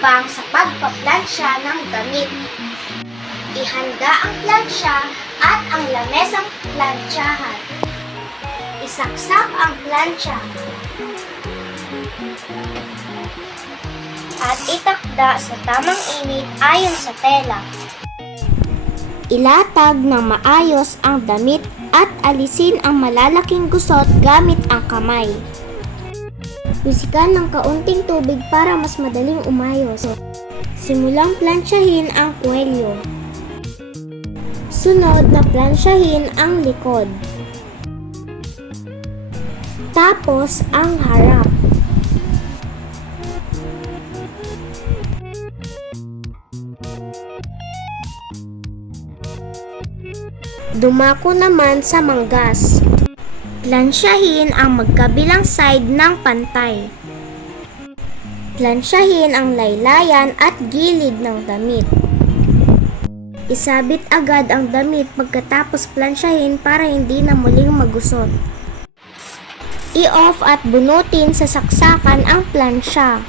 hakbang sa pagpaplansya ng damit. Ihanda ang plansya at ang lamesang plansyahan. Isaksak ang plansya at itakda sa tamang init ayon sa tela. Ilatag ng maayos ang damit at alisin ang malalaking gusot gamit ang kamay. Bisikan ng kaunting tubig para mas madaling umayos. Simulang plansyahin ang kwelyo. Sunod na plansyahin ang likod. Tapos ang harap. Dumako naman sa manggas. Plansyahin ang magkabilang side ng pantay. Plansyahin ang laylayan at gilid ng damit. Isabit agad ang damit pagkatapos plansyahin para hindi na muling magusot. I-off at bunutin sa saksakan ang plansya.